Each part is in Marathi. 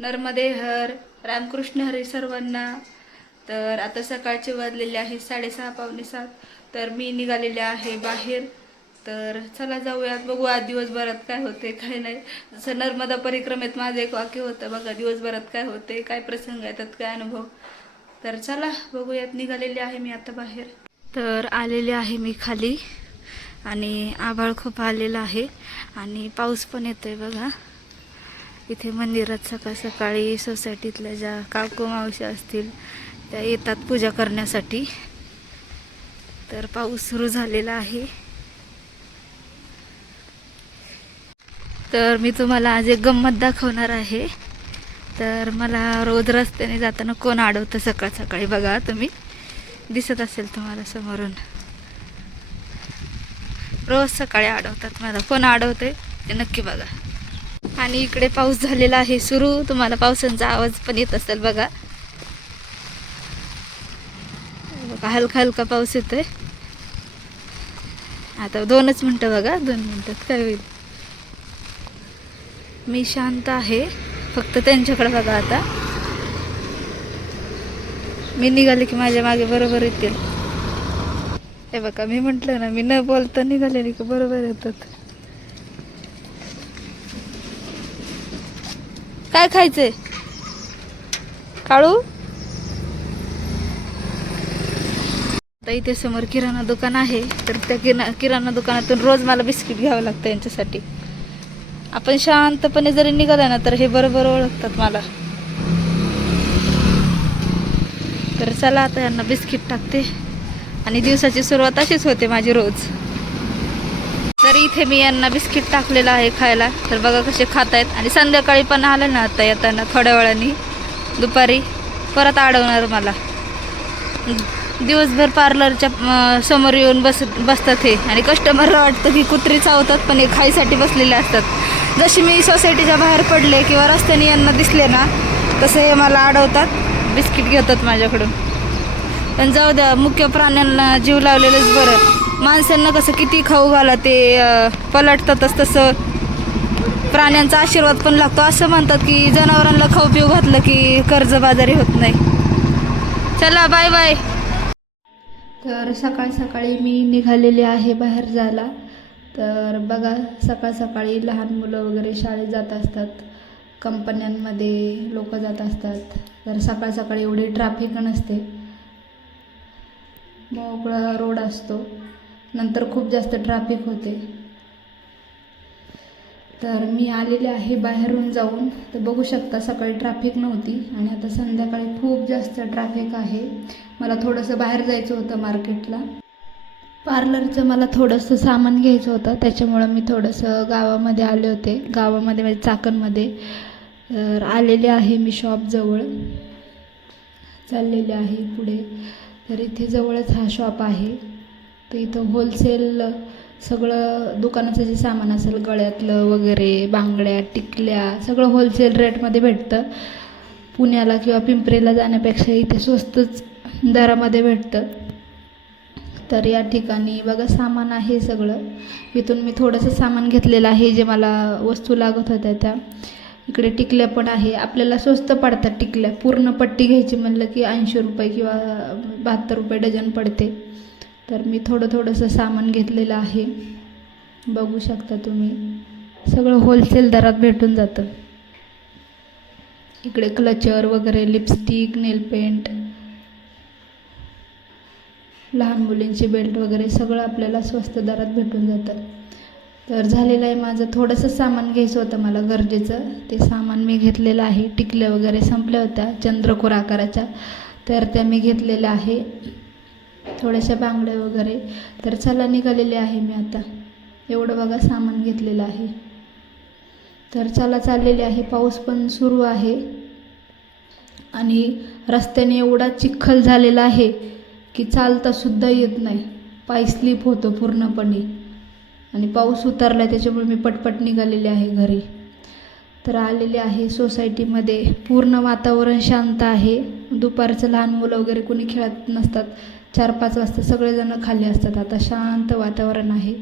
नर्मदे हर रामकृष्ण हरी सर्वांना. तर आता सकाळचे वाजलेले आहे साडेसहा पावणे सात. तर मी निघालेले आहे बाहेर. तर चला जाऊयात. बघू आज दिवसभरात काय होते काय नाही. जसं नर्मदा परिक्रमेत माझं एक वाक्य होतं बघा दिवसभरात काय होते काय प्रसंग येतात काय अनुभव. तर चला बघूयात. निघालेले आहे मी आता बाहेर. तर आलेले आहे मी खाली. आणि आभाळ खूप आलेलं आहे. आणि पाऊस पण येतोय बघा. इथे मंदिरात सकाळ सकाळी सोसायटीतल्या ज्या काकू मावशी असतील त्या येतात पूजा करण्यासाठी. तर पाऊस सुरू झालेला आहे. तर मी तुम्हाला आज एक गंमत दाखवणार आहे. तर मला रोज रस्त्याने जाताना कोण अडवतं सकाळ सकाळी बघा तुम्ही. दिसत असेल तुम्हाला समोरून. रोज सकाळी अडवतात मला. कोण अडवते ते नक्की बघा. आणि इकडे पाऊस झालेला आहे. सुरू तुम्हाला पावसांचा आवाज पण येत असेल बघा. बघा हलका हलका पाऊस येतोय. आता दोनच मिनटं बघा दोन मिनटात काय होईल. मी शांत आहे फक्त त्यांच्याकडे बघा आता. मी निघाले की माझ्या मागे बरोबर येतील. हे बघा मी म्हटलं ना मी न बोलता निघालेली की बरोबर येतात. काय खायचंय? काळू? आता इथे समोर किराणा दुकान आहे. तर त्या किरा किराणा दुकानातून रोज मला बिस्किट घ्यावं लागतं यांच्यासाठी. आपण शांतपणे जरी निघाला ना तर हे बरोबर ओळखतात मला. तर चला आता यांना बिस्किट टाकते. आणि दिवसाची सुरुवात अशीच होते माझी रोज. तर इथे मी यांना बिस्किट टाकलेलं आहे खायला. तर बघा कसे खात आहेत आणि संध्याकाळी पण आलं ना आता येताना थोड्या वेळाने. दुपारी परत अडवणार मला. दिवसभर पार्लरच्या समोर येऊन बस बसतात हे. आणि कस्टमरला वाटतं की कुत्री चावतात पण हे खायसाठी बसलेले असतात. जशी मी सोसायटीच्या बाहेर पडले किंवा रस्त्याने यांना दिसले ना तसं हे मला अडवतात बिस्किट घेतात माझ्याकडून. पण जाऊ द्या मुख्य प्राण्यांना जीव लावलेलंच बरं. माणसांना कसं किती खाऊ घाला ते पलटतातच तसं. प्राण्यांचा आशीर्वाद पण लागतो. असं म्हणतात की जनावरांना खाऊ पिऊ घातलं की कर्जबाजारी होत नाही. चला बाय बाय तर सकाळ सकाळी मी निघालेले आहे बाहेर जायला. तर बघा सकाळ सकाळी लहान मुलं वगैरे शाळेत जात असतात. कंपन्यांमध्ये लोक जात असतात. तर सकाळ सकाळी एवढी ट्रॅफिक नसते. मोकळा रोड असतो. नंतर खूप जास्त ट्रॅफिक होते. तर मी आलेले आहे बाहेरून जाऊन. तर बघू शकता सकाळी ट्रॅफिक नव्हती आणि आता संध्याकाळी खूप जास्त ट्रॅफिक आहे. मला थोडंसं बाहेर जायचं होतं मार्केटला. पार्लरचं मला थोडंसं सामान घ्यायचं होतं. त्याच्यामुळं मी थोडंसं गावामध्ये आले होते. गावामध्ये म्हणजे चाकणमध्ये. तर आलेले आहे मी शॉपजवळ चाललेले आहे पुढे. तर इथे जवळच हा शॉप आहे. तर इथं होलसेल सगळं दुकानाचं जे सामान असेल गळ्यातलं वगैरे बांगड्या टिकल्या सगळं होलसेल रेटमध्ये भेटतं. पुण्याला किंवा पिंपरीला जाण्यापेक्षा इथे स्वस्तच दरामध्ये भेटतं. तर या ठिकाणी बघा सामान आहे सगळं. इथून मी थोडंसं सामान घेतलेलं आहे जे मला वस्तू लागत होत्या त्या. इकडे टिकल्या पण आहे. आपल्याला स्वस्त पडतात टिकल्या. पूर्ण पट्टी घ्यायची म्हणलं की ऐंशी रुपये किंवा बहात्तर रुपये डझन पडते. तर मी थोडं थोडंसं सामान घेतलेलं आहे. बघू शकता तुम्ही. सगळं होलसेल दरात भेटून जातं. इकडे क्लचर वगैरे लिपस्टिक नेलपेंट लहान मुलींची बेल्ट वगैरे सगळं आपल्याला स्वस्त दरात भेटून जातं. तर झालेलं आहे माझं थोडंसं सामान घ्यायचं होतं मला गरजेचं. ते सामान मी घेतलेलं आहे. टिकल्या वगैरे संपल्या होत्या. चंद्रकोर आकाराच्या. तर त्या मी घेतलेल्या आहे. थोड्याशा बांगड्या वगैरे. तर चला निघालेले आहे मी आता. एवढं बघा सामान घेतलेलं आहे. तर चला चाललेले आहे. पाऊस पण सुरू आहे. आणि रस्त्याने एवढा चिखल झालेला आहे की चालतासुद्धा येत नाही. पाय स्लिप होतो पूर्णपणे. आणि पाऊस उतरला आहे त्याच्यामुळे मी पटपट निघालेले आहे घरी. तर आलेले आहे सोसायटीमध्ये. पूर्ण वातावरण शांत आहे. दुपारचं लहान मुलं वगैरे कोणी खेळत नसतात. चार पाच वाजता सगळेजण खाली असतात. आता शांत वातावरण आहे.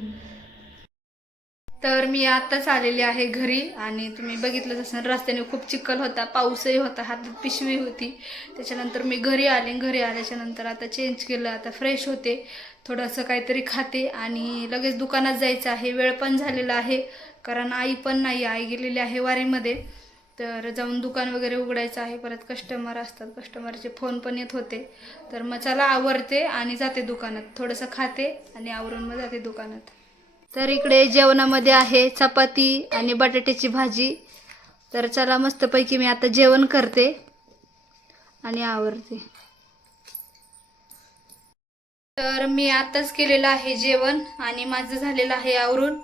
तर मी आत्ताच आलेली आहे घरी आणि तुम्ही बघितलं जसं रस्त्याने खूप चिखल होता पाऊसही होता हातात पिशवी होती. त्याच्यानंतर मी घरी आले. घरी आल्याच्यानंतर आता चेंज केलं. आता फ्रेश होते. थोडंसं काहीतरी खाते आणि लगेच दुकानात जायचं आहे. वेळ पण झालेला आहे. कारण आई पण नाही आई गेलेली आहे वारीमध्ये. तर जाऊन दुकान वगैरे उघडायचं आहे परत कस्टमर असतात कस्टमरचे फोन पण येत होते. तर मग चला आवरते आणि जाते दुकानात. थोडंसं खाते आणि आवरून मग जाते दुकानात. तर इकडे जेवणामध्ये आहे चपाती आणि बटाट्याची भाजी. तर चला मस्तपैकी मी आता जेवण करते आणि आवरते. तर मी आताच केलेलं आहे जेवण आणि माझं झालेलं आहे आवरून.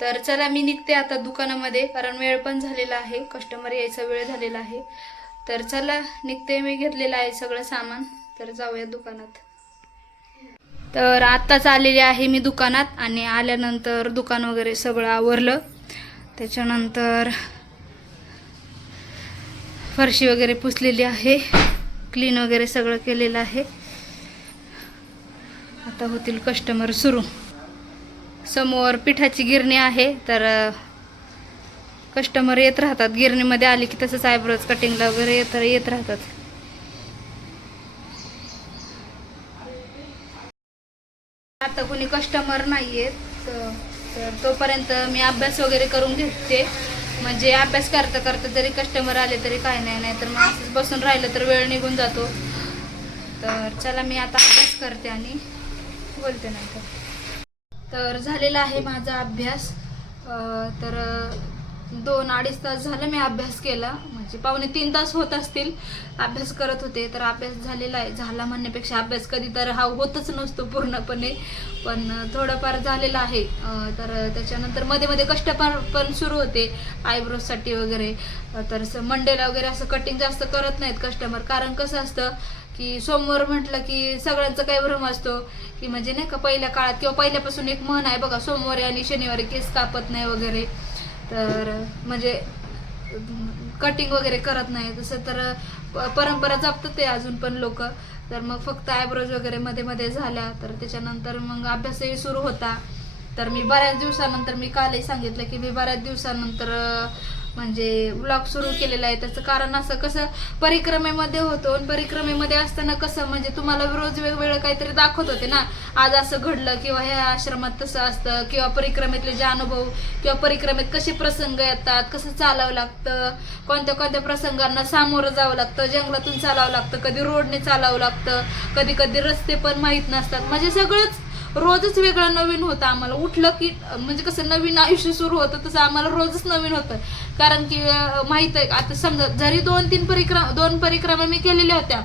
तर चला मी निघते आता दुकानामध्ये. कारण वेळ पण झालेला आहे. कस्टमर यायचा वेळ झालेला आहे. तर चला निघते. मी घेतलेलं आहे सगळं सामान. तर जाऊया दुकानात. तर आत्ताच आलेले आहे मी दुकानात आणि आल्यानंतर दुकान वगैरे सगळं आवरलं. त्याच्यानंतर फरशी वगैरे पुसलेली आहे. क्लीन वगैरे सगळं केलेलं आहे. आता होतील कस्टमर सुरू. समोर पिठाची गिरणी आहे तर कस्टमर येत राहतात. गिरणीमध्ये आले की तसंच आयब्रोज कटिंगला वगैरे येत येत राहतात. आता कोणी कस्टमर नाही आहेत तर तोपर्यंत मी अभ्यास वगैरे करून घेते. म्हणजे अभ्यास करता करता जरी कस्टमर आले तरी काय नाही नाही तर मग असंच बसून राहिलं तर वेळ निघून जातो. तर चला मी आता अभ्यास करते आणि बोलते नंतर तर झालेला आहे माझा अभ्यास. तर दोन अडीच तास झालं मी अभ्यास केला. म्हणजे पावणे तीन तास होत असतील अभ्यास करत होते. तर अभ्यास झालेला आहे. झाला म्हणण्यापेक्षा अभ्यास कधी तर हा होतच नसतो पूर्णपणे. पण थोडंफार झालेलं झालेला आहे तर त्याच्यानंतरमध्ये मध्ये कष्ट पण पण सुरू होते. आयब्रोजसाठी वगैरे. तर तर मंडेला वगैरे असं कटिंग जास्त करत नाहीत कस्टमर कारण कसं असतं की सोमवार म्हटलं की सगळ्यांचा काही भ्रम असतो की म्हणजे नाही का पहिल्या काळात किंवा पहिल्यापासून एक म्हण आहे बघा सोमवारी आणि शनिवारी केस कापत नाही वगैरे. तर म्हणजे कटिंग वगैरे करत नाही. तसं तर प- परंपरा जपतात ते अजून पण लोक. तर मग फक्त आयब्रोज वगैरे मध्ये मध्ये झाल्या तर त्याच्यानंतर मग अभ्यासही सुरू होता. तर मी बऱ्याच दिवसानंतर मी कालही सांगितलं की मी बऱ्याच दिवसानंतर म्हणजे ब्लॉग सुरू केलेला आहे. त्याचं कारण असं कसं परिक्रमेमध्ये होतो आणि परिक्रमेमध्ये असताना कसं म्हणजे तुम्हाला रोज वेगवेगळं काहीतरी दाखवत होते ना. आज असं घडलं किंवा ह्या आश्रमात तसं असतं किंवा परिक्रमेतले जे अनुभव किंवा परिक्रमेत कसे प्रसंग येतात कसं चालावं लागतं कोणत्या कोणत्या प्रसंगांना सामोरं जावं लागतं जंगलातून चालावं लागतं कधी रोडने चालावं लागतं कधी कधी रस्ते पण माहीत नसतात. म्हणजे सगळंच रोजच वेगळं नवीन होतं आम्हाला. उठलं की म्हणजे कसं नवीन आयुष्य सुरू होतं तसं आम्हाला रोजच नवीन होतं. कारण की माहीत माहीत आहे आता समजा जरी दोन तीन परिक्रमा दोन परिक्रमा मी केलेल्या होत्या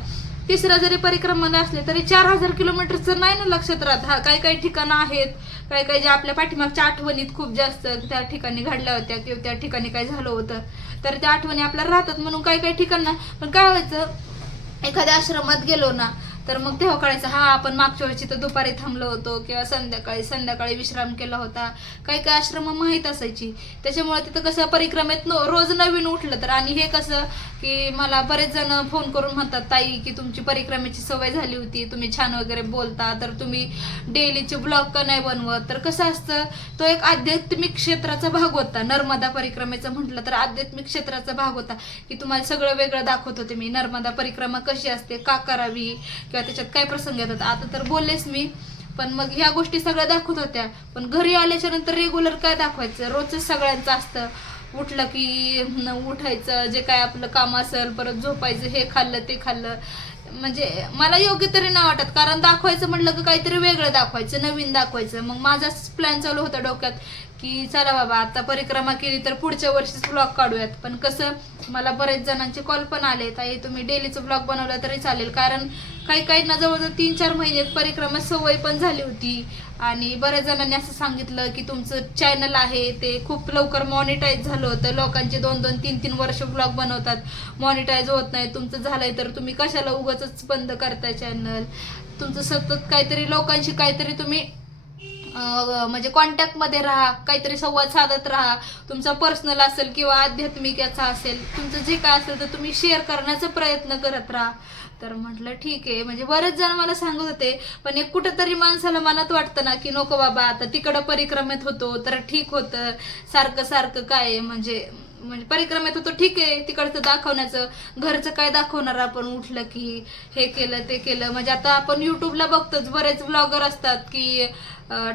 तिसऱ्या जरी परिक्रमाला असले तरी चार हजार किलोमीटरचं नाही ना लक्षात राहत. हा काही काही ठिकाणं आहेत काही काही जे आपल्या पाठीमागच्या आठवणीत खूप जास्त त्या ठिकाणी घडल्या होत्या किंवा त्या ठिकाणी काय झालं होतं तर त्या आठवणी आपल्याला राहतात म्हणून काही काही ठिकाणं. पण काय व्हायचं एखाद्या आश्रमात गेलो ना तर मग तेव्हा कळायचं हा आपण मागच्या वेळेची तर दुपारी थांबलो होतो किंवा संध्याकाळी संध्याकाळी विश्राम केला होता. काही काही आश्रम माहीत असायची. त्याच्यामुळे तिथं कसं परिक्रमेत न रोज नवीन उठलं तर आणि हे कसं की मला बरेच जण फोन करून म्हणतात ताई की तुमची परिक्रमेची सवय झाली होती तुम्ही छान वगैरे बोलता तर तुम्ही डेलीचे ब्लॉग का नाही बनवत? तर कसं असतं तो एक आध्यात्मिक क्षेत्राचा भाग होता. नर्मदा परिक्रमेचा म्हटलं तर आध्यात्मिक क्षेत्राचा भाग होता की तुम्हाला सगळं वेगळं दाखवत होते मी. नर्मदा परिक्रमा कशी असते का करावी? किंवा त्याच्यात काय प्रसंग येतात आता तर बोललेच मी. पण मग ह्या गोष्टी सगळ्या दाखवत होत्या. पण घरी आल्याच्यानंतर रेग्युलर काय दाखवायचं? रोजच सगळ्यांचं असतं. उठलं की उठायचं जे काय आपलं काम असेल परत झोपायचं हे खाल्लं ते खाल्लं. म्हणजे मला योग्य तरी नाही वाटत. कारण दाखवायचं म्हटलं की काहीतरी वेगळं दाखवायचं नवीन दाखवायचं. मग माझाच प्लॅन चालू होता डोक्यात की चला बाबा आता परिक्रमा केली तर पुढच्या वर्षीच ब्लॉग काढूयात. पण कसं मला बरेच जणांचे कॉल पण आले. ताई तुम्ही डेलीचं ब्लॉग बनवला तरी चालेल. कारण काही काहींना जवळजवळ तीन चार महिन्यात परिक्रमा सवय पण झाली होती. आणि बऱ्याच जणांनी असं सांगितलं की तुमचं चॅनल आहे ते खूप लवकर मॉनिटाईज झालं होतं. लोकांचे दोन दोन तीन तीन वर्ष ब्लॉग बनवतात. मॉनिटाईज होत नाही. तुमचं झालंय तर तुम्ही कशाला उगाच बंद करताय चॅनल तुमचं सतत काहीतरी लोकांशी काहीतरी तुम्ही म्हणजे कॉन्टॅक्टमध्ये राहा काहीतरी संवाद साधत राहा. तुमचा पर्सनल असेल किंवा आध्यात्मिक याचा असेल तुमचं जे काय असेल तर तुम्ही शेअर करण्याचा प्रयत्न करत राहा. तर म्हटलं ठीक आहे. म्हणजे बरेच जण मला सांगत होते पण एक कुठंतरी माणसाला मनात वाटतं ना की नको बाबा आता तिकडं परिक्रमेत होतो तर ठीक होतं सारखं सारखं काय म्हणजे म्हणजे परिक्रमेत होतो ठीक आहे तिकडचं दाखवण्याचं घरचं काय दाखवणार आपण? उठलं की हे केलं ते केलं. म्हणजे आता आपण युट्यूबला बघतोच बरेच ब्लॉगर असतात की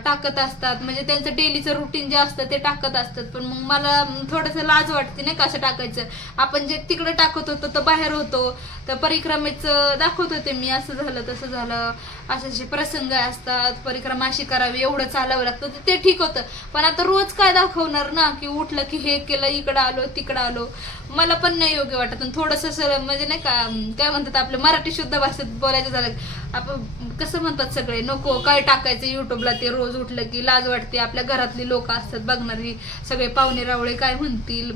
टाकत असतात. म्हणजे त्यांचं डेलीचं रुटीन जे असतं ते टाकत असतात. पण मग मला थोडंसं लाज वाटते नाही का असं टाकायचं. आपण जे तिकडे टाकत होतो तर बाहेर होतो. तर परिक्रमेचं दाखवत होते मी असं झालं तसं झालं. असे असे प्रसंग असतात. परिक्रमा अशी करावी एवढं चालावं लागतं. तर ते ठीक होतं. पण आता रोज काय दाखवणार ना? की उठलं की हे केलं इकडं आलो तिकडं आलो. मला पण नाही योग्य वाटत. आणि थोडंसं सर म्हणजे नाही का काय म्हणतात आपलं मराठी शुद्ध भाषेत बोलायचं झालं आपण कसं म्हणतात सगळे नको काय टाकायचं युट्यूबला ते रोज उठलं की लाज वाटते. आपल्या घरातली लोक असतात बघणारी सगळे पाहुणे रावळे काय म्हणतील?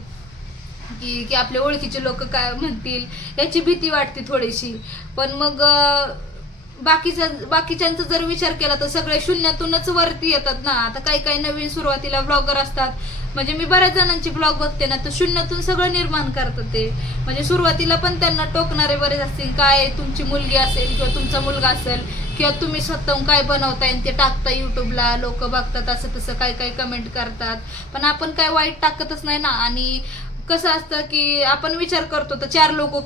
की की आपल्या ओळखीचे लोक काय म्हणतील? याची भीती वाटते थोडीशी. पण मग बाकीच्या बाकीच्यांचा जर विचार केला तर सगळे शून्यातूनच वरती येतात ना. आता काही काही नवीन सुरुवातीला ब्लॉगर असतात. म्हणजे मी बऱ्याच जणांची ब्लॉग बघते ना तर शून्यातून सगळं निर्माण करतात ते. म्हणजे सुरुवातीला पण त्यांना टोकणारे बरेच असतील काय तुमची मुलगी असेल किंवा तुमचा मुलगा असेल किंवा तुम्ही स्वतःहून काय बनवताय ते टाकता युट्यूबला लोक बघतात असं तसं काय काय कमेंट करतात. पण आपण काय वाईट टाकतच नाही ना. आणि कसं असतं की आपण विचार करतो तर चार लोक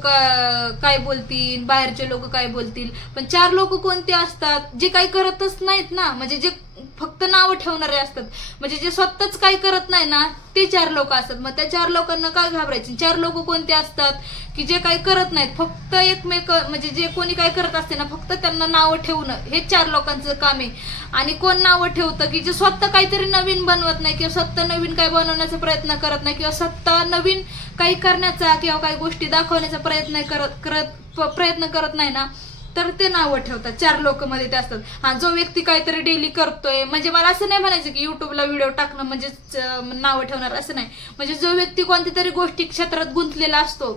काय बोलतील बाहेरचे लोक काय बोलतील. पण चार लोक कोणते असतात जे काही करतच नाहीत ना म्हणजे जे फक्त नावं ठेवणारे असतात. म्हणजे जे स्वतःच काही करत नाही ना ते चार लोक असतात. मग त्या चार लोकांना काय घाबरायचे? चार लोक कोणते असतात की जे काही करत नाहीत? फक्त एकमेक म्हणजे जे कोणी काय करत असते ना फक्त त्यांना नावं ठेवणं हे चार लोकांचं काम आहे. आणि कोण नावं ठेवतं की जे स्वतः काहीतरी नवीन बनवत नाही किंवा स्वतः नवीन काय बनवण्याचा प्रयत्न करत नाही किंवा स्वतः नवीन काही करण्याचा किंवा काही गोष्टी दाखवण्याचा प्रयत्न करत करत प्रयत्न करत नाही ना तर ते नावं ठेवतात. चार लोक मध्ये ते असतात. हा जो व्यक्ती काहीतरी डेली करतोय म्हणजे मला असं नाही म्हणायचं की युट्यूबला व्हिडिओ टाकणं म्हणजेच नावं ठेवणार असं नाही. म्हणजे जो व्यक्ती कोणत्या तरी गोष्टी क्षेत्रात गुंतलेला असतो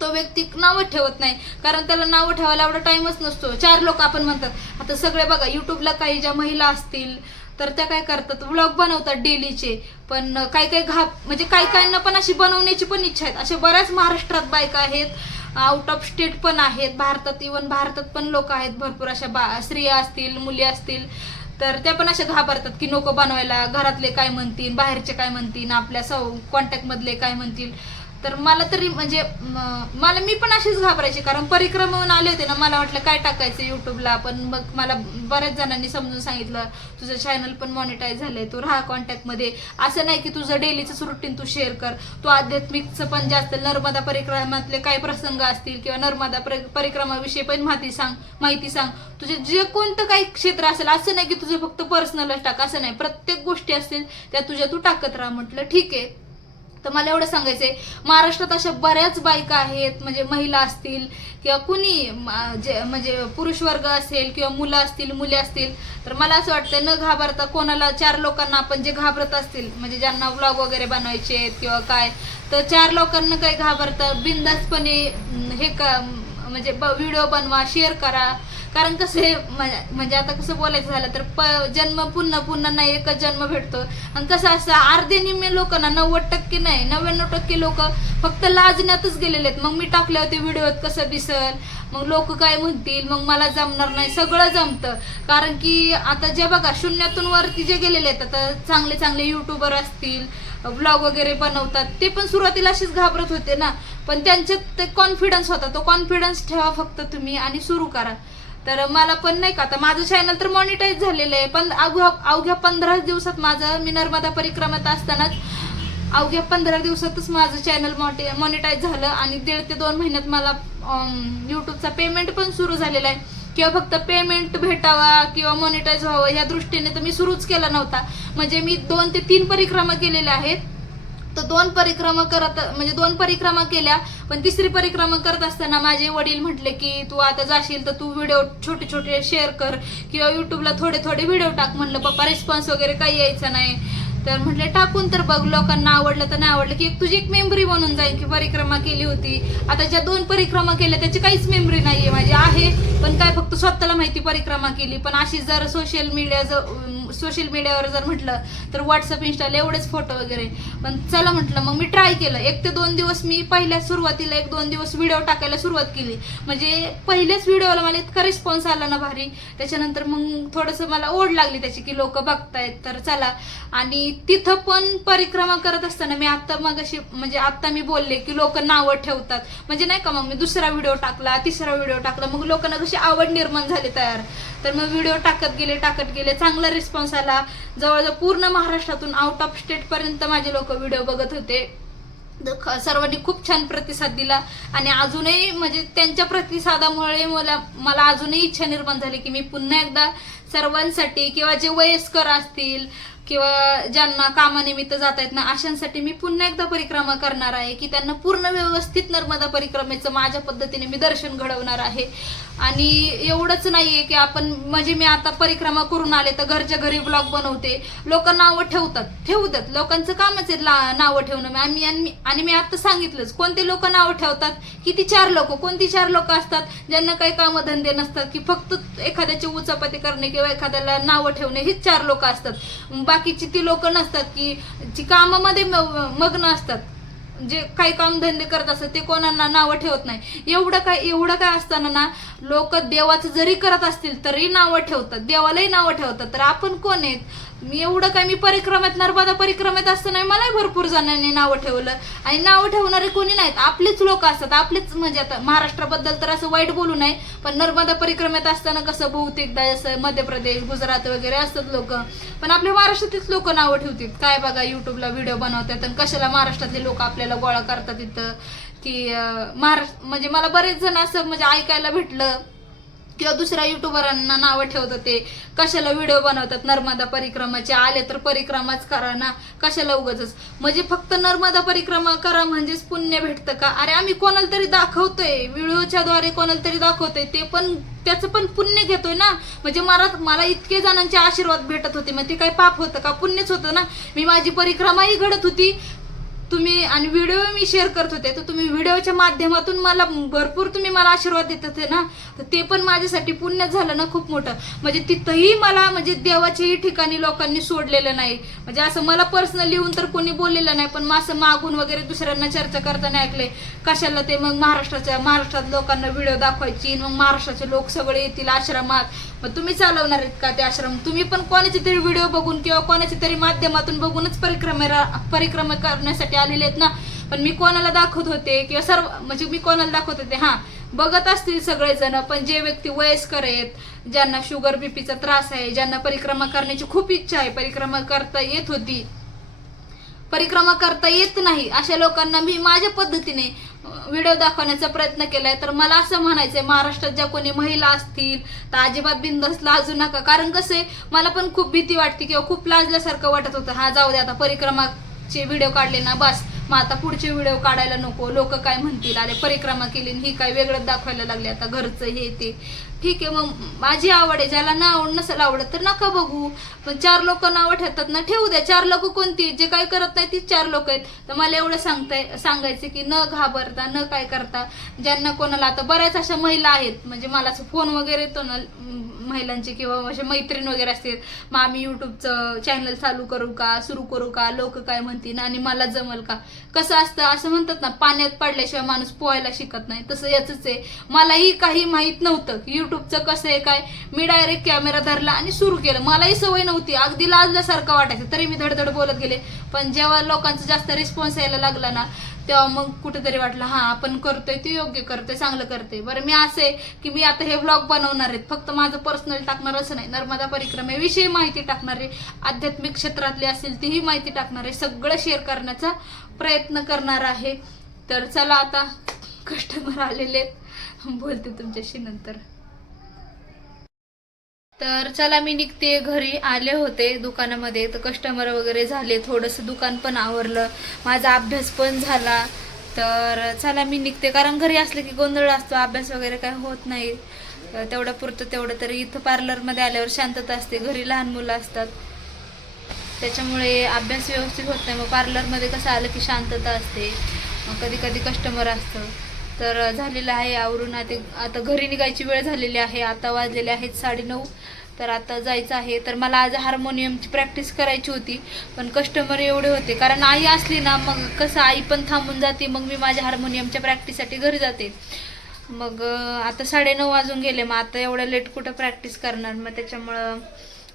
तो व्यक्ती नावं ठेवत नाही. कारण त्याला नावं ठेवायला एवढा टाइमच नसतो. चार लोक आपण म्हणतात. आता सगळे बघा युट्यूबला काही ज्या महिला असतील तर त्या काय करतात? व्लॉग बनवतात डेलीचे पण काही काही घाप म्हणजे काही काहींना पण अशी बनवण्याची पण इच्छा आहेत. अशा बऱ्याच महाराष्ट्रात बायका आहेत. आउट ऑफ स्टेट पण आहेत. भारतात इवन भारतात पण लोक आहेत भरपूर. अशा बा स्त्रिया असतील मुली असतील तर त्या पण अशा घाबरतात की नको बनवायला. घरातले काय म्हणतील बाहेरचे काय म्हणतील आपल्या सौ कॉन्टॅक्टमधले काय म्हणतील. तर मला तरी म्हणजे मला मी पण अशीच घाबरायची. कारण परिक्रमावून आले होते ना मला वाटलं काय टाकायचं युट्यूबला पण मग मला बऱ्याच जणांनी समजून सांगितलं तुझं चॅनल पण मॉनिटाईज झालंय. तू राहा कॉन्टॅक्टमध्ये असं नाही की तुझं डेलीचं रुटीन तू शेअर कर. तू आध्यात्मिकचं पण जास्त नर्मदा परिक्रमातले काही प्रसंग असतील किंवा नर्मदा परिक्रमाविषयी पण माहिती सांग माहिती सांग. तुझे जे कोणतं काही क्षेत्र असेल असं नाही की तुझं फक्त पर्सनलच टाक. असं नाही. प्रत्येक गोष्टी असतील त्या तुझ्या तू टाकत राहा. म्हटलं ठीक आहे. तर मला एवढं सांगायचं आहे महाराष्ट्रात अशा बऱ्याच बायका आहेत म्हणजे महिला असतील किंवा कुणी जे म्हणजे पुरुष वर्ग असेल किंवा मुलं असतील मुले असतील तर मला असं वाटतं न घाबरता कोणाला चार लोकांना आपण जे घाबरत असतील म्हणजे ज्यांना व्लॉग वगैरे बनवायचे आहेत किंवा काय तर चार लोकांना काही घाबरता बिंदासपणे हे का म्हणजे व्हिडिओ बनवा शेअर करा कारण कसं म्हणजे म्हणजे आता कसं बोलायचं झालं तर प जन्म पुन्हा पुन्हा नाही एकच जन्म भेटतो. आणि कसं असं अर्धे निम्मे लोक ना नव्वद टक्के नाही नव्याण्णव टक्के लोक फक्त लाजण्यातच गेलेले आहेत. मग मी टाकले होते व्हिडिओत कसं दिसल? मग लोक काय म्हणतील? मग मला जमणार नाही. सगळं जमतं. कारण की आता जे बघा शून्यातून वरती जे गेलेले आहेत आता चांगले चांगले युट्यूबर असतील ब्लॉग वगैरे बनवतात ते पण सुरुवातीला अशीच घाबरत होते ना. पण त्यांच्यात ते कॉन्फिडन्स होता. तो कॉन्फिडन्स ठेवा फक्त तुम्ही आणि सुरू करा. तर मला पण नाही का आता माझं चॅनल तर मॉनिटाईज झालेलं आहे पण अवघ्या अवघ्या पंधरा दिवसात माझं मी नर्मदा परिक्रमात असतानाच अवघ्या पंधरा दिवसातच माझं चॅनल मॉनिटाईज झालं आणि दीड ते दोन महिन्यात मला यूट्यूबचा पेमेंट पण सुरू झालेला आहे. किंवा फक्त पेमेंट भेटावा किंवा मॉनिटाईज व्हावं या दृष्टीने तर मी सुरूच केला नव्हता. म्हणजे मी दोन ते तीन परिक्रमा केलेल्या आहेत. तर दोन परिक्रमा करत म्हणजे दोन परिक्रमा केल्या पण तिसरी परिक्रमा करत असताना माझे वडील म्हटले की तू आता जाशील तर तू व्हिडिओ छोटे छोटे शेअर कर किंवा युट्यूबला थोडे थोडे व्हिडिओ टाक. म्हणलं पप्पा रिस्पॉन्स वगैरे काही यायचा नाही. तर म्हटले टाकून तर बघ लोकांना आवडलं तर नाही आवडलं की एक तुझी एक मेमरी बनून जाईल की परिक्रमा केली होती. आता ज्या दोन परिक्रमा केल्या त्याची काहीच मेमरी नाही आहे माझी आहे पण काय फक्त स्वतःला माहिती परिक्रमा केली. पण अशी जर सोशल मीडिया सोशल मीडियावर जर म्हटलं तर व्हॉट्सअप इंस्टाला एवढेच फोटो वगैरे. पण चला म्हटलं मग मी ट्राय केलं. एक ते दोन दिवस मी पहिल्या सुरुवातीला एक दोन दिवस व्हिडिओ टाकायला सुरुवात केली. म्हणजे पहिल्याच व्हिडिओला मला इतका रिस्पॉन्स आला ना भारी. त्याच्यानंतर मग थोडंसं मला ओढ लागली त्याची की लोक बघतायत तर चला. आणि तिथं पण परिक्रमा करत असताना मी आत्ता मग अशी म्हणजे आत्ता मी बोलले की लोक नावं ठेवतात. म्हणजे नाही का मग मी दुसरा व्हिडिओ टाकला तिसरा व्हिडिओ टाकला. मग लोकांना कशी आवड निर्माण झाली तयार. तर मग व्हिडिओ टाकत गेले टाकत गेले. चांगला रिस्पॉन्स आला. जवळजवळ पूर्ण महाराष्ट्रातून आउट ऑफ स्टेटपर्यंत माझे लोक व्हिडिओ बघत होते. सर्वांनी खूप छान प्रतिसाद दिला. आणि अजूनही म्हणजे त्यांच्या प्रतिसादामुळे मला मला अजूनही इच्छा निर्माण झाली की मी पुन्हा एकदा सर्वांसाठी किंवा जे वयस्कर असतील किंवा ज्यांना कामानिमित्त जात आहेत ना अशांसाठी मी पुन्हा एकदा परिक्रमा करणार आहे की त्यांना पूर्ण व्यवस्थित नर्मदा परिक्रमेचं माझ्या पद्धतीने मी दर्शन घडवणार आहे. आणि एवढंच नाही आहे की आपण म्हणजे मी आता परिक्रमा करून आले तर घरच्या घरी ब्लॉग बनवते. लोक नावं ठेवतात ठेवू देत लोकांचं कामच आहे ला- नावं ठेवणं. आणि आणि आणि मी आता सांगितलंच कोणते लोक नावं ठेवतात? किती चार लोक? कोणती चार लोक असतात? ज्यांना काही कामधंदे नसतात की फक्त एखाद्याची उचापती करणे किंवा एखाद्याला नावं ठेवणे हेच चार लोक असतात. बाकीची ती लोक नसतात की जी कामामध्ये मग्न असतात. जे काही कामधंदे करत असतात ते कोणाला नावं ठेवत नाही. एवढं काय एवढं काय असताना ना लोक देवाचं जरी करत असतील तरी नावं ठेवतात. देवालाही नावं ठेवतात. तर आपण कोण आहेत? मी एवढं काय मी परिक्रमेत नर्मदा परिक्रमेत असताना मलाही भरपूर जणांनी नावं ठेवलं. आणि नावं ठेवणारे कोणी नाहीत आपलेच लोक असतात आपलेच म्हणजे आता महाराष्ट्राबद्दल तर असं वाईट बोलू नये पण नर्मदा परिक्रमेत असताना कसं बहुतेकदा असं मध्य प्रदेश गुजरात वगैरे असतात लोक. पण आपल्या महाराष्ट्रातलीच लोक नावं ठेवतात काय बघा युट्यूबला व्हिडिओ बनवतात आणि कशाला महाराष्ट्रातले लोक आपल्याला गोळा करतात तिथं की महाराष्ट्र म्हणजे मला बरेच जण असं म्हणजे ऐकायला भेटलं. किंवा दुसऱ्या युट्यूबरांना नावं ठेवत होते. कशाला व्हिडिओ बनवतात? नर्मदा परिक्रमाचे. आले तर परिक्रमाच करा ना. कशाला उगाच म्हणजे फक्त नर्मदा परिक्रमा करा म्हणजेच पुण्य भेटतं का? अरे आम्ही कोणाला तरी दाखवतोय. व्हिडिओच्या द्वारे कोणाला तरी दाखवतोय. ते पण त्याचं पण पुण्य घेतोय ना. म्हणजे मला मला इतके जणांचे आशीर्वाद भेटत होते. मग ते काही पाप होतं का? पुण्यच होतं ना. मी माझी परिक्रमाही घडत होती. तुम्ही आणि व्हिडिओ मी शेअर करत होते तर तुम्ही व्हिडिओच्या माध्यमातून मला भरपूर तुम्ही मला आशीर्वाद देत होते ना? तर ते पण माझ्यासाठी पुण्य झालं ना खूप मोठं. म्हणजे तिथंही मला म्हणजे देवाच्याही ठिकाणी लोकांनी सोडलेलं नाही. म्हणजे असं मला पर्सनल लिहून तर कोणी बोललेलं नाही पण मग असं मागून वगैरे दुसऱ्यांना चर्चा करताना ऐकले कशाला ते मग महाराष्ट्राच्या महाराष्ट्रात लोकांना व्हिडिओ दाखवायची मग महाराष्ट्राचे लोक सगळे येतील आश्रमात. मग तुम्ही चालवणार आहेत का ते आश्रम? तुम्ही पण कोणाचे तरी व्हिडिओ बघून किंवा कोणाच्या तरी माध्यमातून बघूनच परिक्रमा परिक्रमा करण्यासाठी आलेले आहेत ना. पण मी कोणाला दाखवत होते किंवा सर्व म्हणजे मी कोणाला दाखवत होते हा बघत असतील सगळेजण पण जे व्यक्ती वयस्कर आहेत ज्यांना शुगर बीपीचा त्रास आहे ज्यांना परिक्रमा करण्याची खूप इच्छा आहे परिक्रमा करता येत होती परिक्रमा करता येत नाही अशा लोकांना मी माझ्या पद्धतीने व्हिडिओ दाखवण्याचा प्रयत्न केलाय. तर मला असं म्हणायचंय महाराष्ट्रात ज्या कोणी महिला असतील तर अजिबात बिंदस लाजू नका. कारण कसं आहे मला पण खूप भीती वाटते किंवा खूप लाजल्यासारखं वाटत होतं हा जाऊ दे आता परिक्रमा चे व्हिडिओ काढले ना बस. मग आता पुढचे व्हिडिओ काढायला नको. लोक काय म्हणतील? अरे परिक्रमा केली ही काय वेगळंच दाखवायला लागले. आता घरचं हे ते. ठीक आहे मग माझी आवड आहे ज्याला ना आवड नसेल आवडत तर नका बघू. पण चार लोक नावं ठेवतात ना ठेवू द्या. चार लोक कोणती? जे काय करत नाही तीच चार लोक आहेत. तर मला एवढं सांगताय सांगायचं की न घाबरता न काय करता ज्यांना कोणाला आता बऱ्याच अशा महिला आहेत. म्हणजे मला असं फोन वगैरे येतो ना महिलांचे किंवा अशा मैत्रीण वगैरे असतील. मग आम्ही युट्यूबचं चॅनल चालू करू का सुरू करू का लोक काय म्हणतील आणि मला जमल का? कसं असतं असं म्हणतात ना पाण्यात पडल्याशिवाय माणूस पोहायला शिकत नाही. तसं याच आहे. मलाही काही माहीत नव्हतं की युट्यूबचं कसं आहे काय? मी डायरेक्ट कॅमेरा धरला आणि सुरू केलं. मलाही सवय नव्हती. अगदी लाजल्यासारखं वाटायचं. तरी मी धडधड बोलत गेले. पण जेव्हा लोकांचा जास्त रिस्पॉन्स यायला लागला ना तेव्हा मग कुठेतरी वाटलं हा आपण करतोय ते योग्य करतोय चांगलं करते बरं मी असे की मी आता हे व्लॉग बनवणार आहेत. फक्त माझं पर्सनल टाकणार असं नाही. नर्मदा परिक्रमेविषयी माहिती टाकणार आहे. आध्यात्मिक क्षेत्रातली असेल तीही माहिती टाकणार आहे. सगळं शेअर करण्याचा प्रयत्न करणार आहे. तर चला आता कस्टमर आलेले आहेत. बोलते तुमच्याशी नंतर. तर चला मी निघते घरी. आले होते दुकानामध्ये. तर कस्टमर वगैरे झाले. थोडंसं दुकान पण आवरलं. माझा अभ्यास पण झाला. तर चला मी निघते. कारण घरी असलं की गोंधळ असतो. अभ्यास वगैरे काय होत नाही. तर तेवढं पुरतं तेवढं तरी इथं पार्लरमध्ये आल्यावर शांतता असते. घरी लहान मुलं असतात. त्याच्यामुळे अभ्यास व्यवस्थित होत नाही. मग पार्लरमध्ये कसं आलं की शांतता असते. मग कधी कधी कस्टमर असतं. तर झालेलं आहे आवरून. आता आता घरी निघायची वेळ झालेली आहे. आता वाजलेले आहेत साडेनऊ. तर आता जायचं आहे. तर मला आज हार्मोनियमची प्रॅक्टिस करायची होती पण कस्टमर एवढे होते. कारण आई असली ना मग कसं आई पण थांबून जाते मग मी माझ्या हार्मोनियमच्या प्रॅक्टिससाठी घरी जाते. मग आता साडेनऊ वाजून गेले. मग आता एवढ्या लेट कुठं प्रॅक्टिस करणार? मग त्याच्यामुळं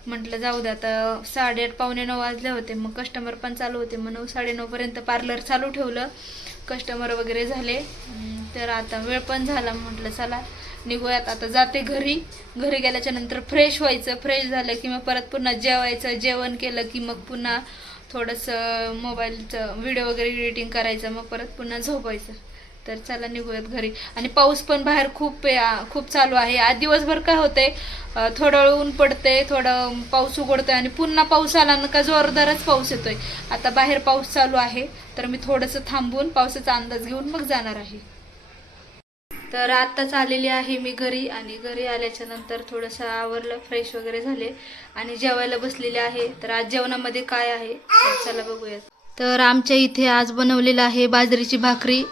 म्हटलं जाऊ दे आता साडेआठ पावणे नऊ वाजले होते. मग कस्टमर पण चालू होते. मग नऊ साडेनऊपर्यंत पार्लर चालू ठेवलं. कस्टमर वगैरे झाले. तर आता वेळ पण झाला म्हटलं चला निघूयात. आता जाते घरी. घरी गेल्याच्यानंतर फ्रेश व्हायचं. फ्रेश झालं की मग परत पुन्हा जेवायचं. जेवण केलं की मग पुन्हा थोडंसं मोबाईलचं व्हिडिओ वगैरे एडिटिंग करायचं. मग परत पुन्हा झोपायचं. तर चला निघूयात घरी. आणि पाऊस पण बाहेर खूप खूप चालू आहे. आज दिवसभर काय होतंय? थोडं ऊन पडते थोडं पाऊस उघडतोय आणि पुन्हा पाऊस आला ना का जोरदारच पाऊस येतोय. आता बाहेर पाऊस चालू आहे तर मी थोडंसं थांबून पावसाचा अंदाज घेऊन मग जाणार आहे. तर आत्ताच आलेली आहे मी घरी आणि घरी आल्याच्यानंतर थोडंसं आवरलं फ्रेश वगैरे झाले आणि जेवायला बसलेले आहे. तर आज जेवणामध्ये काय आहे? चला बघूयात. तर आमच्या इथे आज बनवलेलं आहे बाजरीची भाकरी.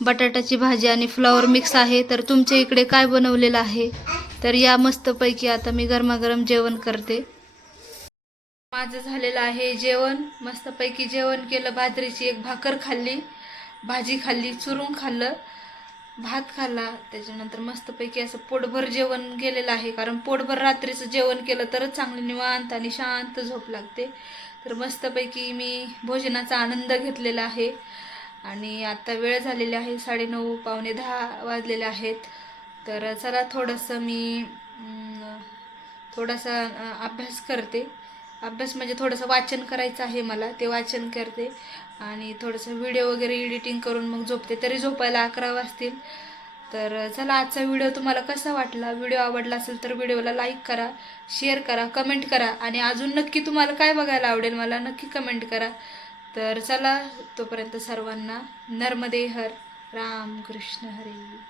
बटाट्याची भाजी आणि फ्लॉवर मिक्स आहे. तर तुमच्या इकडे काय बनवलेलं आहे? तर या मस्तपैकी आता मी गरमागरम जेवण करते. माझं झालेलं आहे जेवण. मस्तपैकी जेवण केलं बाजरीची एक भाकर खाल्ली भाजी खाल्ली चुरून खाल्लं भात खाल्ला. त्याच्यानंतर मस्तपैकी असं पोटभर जेवण गेलेलं आहे. कारण पोटभर रात्रीचं जेवण केलं तरच चांगलं निवांत आणि शांत झोप लागते. तर मस्तपैकी मी भोजनाचा आनंद घेतलेला आहे. आणि आता वेळ झालेली आहे साडेनऊ पावणे दहा वाजलेले आहेत. तर चला थोडंसं मी थोडासा अभ्यास करते. अभ्यास म्हणजे थोडंसं वाचन करायचं आहे मला ते वाचन करते. आणि थोडंसं व्हिडिओ वगैरे एडिटिंग करून मग झोपते तरी झोपायला अकरा वाजतील. तर चला आजचा व्हिडिओ तुम्हाला कसा वाटला? व्हिडिओ आवडला असेल तर व्हिडिओला लाईक करा शेअर करा कमेंट करा. आणि अजून नक्की तुम्हाला काय बघायला आवडेल मला नक्की कमेंट करा. तर चला तोपर्यंत सर्वांना नर्मदे हर राम कृष्ण हरी.